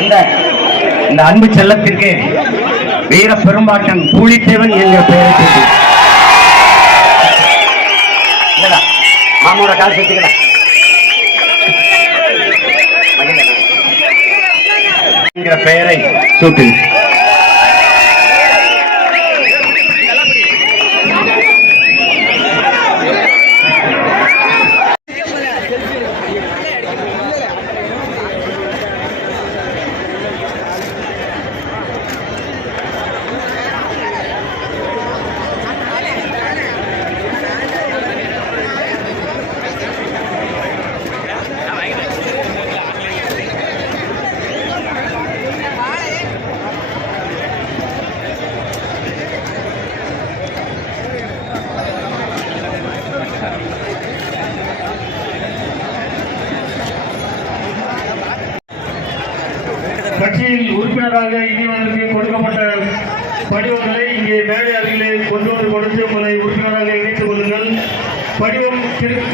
இந்த இந்த அன்பு செல்லத்திற்கு வீர பெரும்பாட்டன் பூலித்தேவன் என்ற பெயர் மாமோட காசு வச்சுக்கிறேன் என்கிற பெயரை சூட்டு கட்சியில் உறுப்பினராக இனிவனுக்கு கொடுக்கப்பட்ட படிவங்களை இங்கே மேடை அருகிலே கொண்டு வந்து கொடுத்து உங்களை உறுப்பினராக இணைத்துக் கொள்ளுங்கள் படிவம்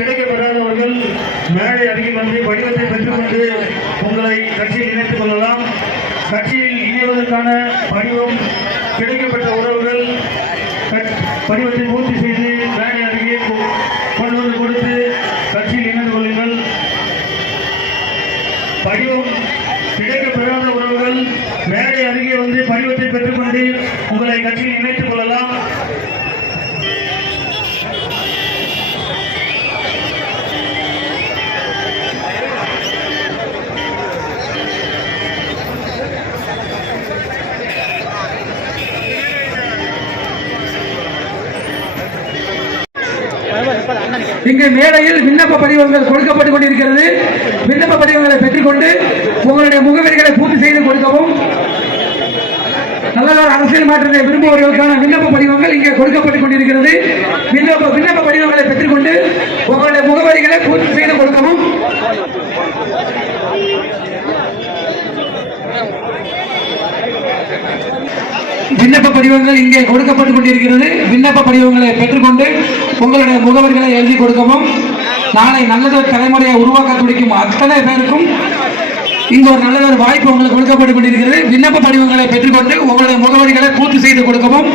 கிடைக்கப்படாதவர்கள் மேலே அருகில் வந்து படிவத்தை பெற்றுக்கொண்டு உங்களை கட்சியில் இணைத்துக் கொள்ளலாம் கட்சியில் இணைவதற்கான படிவம் கிடைக்கப்பட்ட உறவுகள் படிவத்தை பூர்த்தி செய்து படிவம் கிடைக்க பெறாத உறவுகள் மேடை அருகே வந்து படிவத்தை பெற்றுக்கொண்டு உங்களை கட்சியில் இணைத்துக் கொள்ளலாம் இங்கு மேடையில் விண்ணப்ப படிவங்கள் கொடுக்கப்பட்டுக் கொண்டிருக்கிறது விண்ணப்ப படிவங்களை பெற்றுக்கொண்டு உங்களுடைய முகவரிகளை பூர்த்தி செய்து கொடுக்கவும் நல்லதொரு அரசியல் மாற்றத்தை விரும்புவர்களுக்கான விண்ணப்ப படிவங்கள் இங்கே கொடுக்கப்பட்டுக் கொண்டிருக்கிறது விண்ணப்ப விண்ணப்ப படிவங்களை பெற்றுக்கொண்டு விண்ணப்ப படிவங்கள் இங்கே கொடுக்கப்பட்டுக் கொண்டிருக்கிறது விண்ணப்ப படிவங்களை பெற்றுக்கொண்டு உங்களுடைய முகவர்களை எழுதி கொடுக்கவும் நாளை நல்லதொரு தலைமுறையை உருவாக்க துடிக்கும் அத்தனை பேருக்கும் இங்கு ஒரு நல்ல ஒரு வாய்ப்பு உங்களுக்கு கொடுக்கப்பட்டு கொண்டிருக்கிறது விண்ணப்ப படிவங்களை பெற்றுக்கொண்டு உங்களுடைய முகவரிகளை பூர்த்தி செய்து கொடுக்கவும்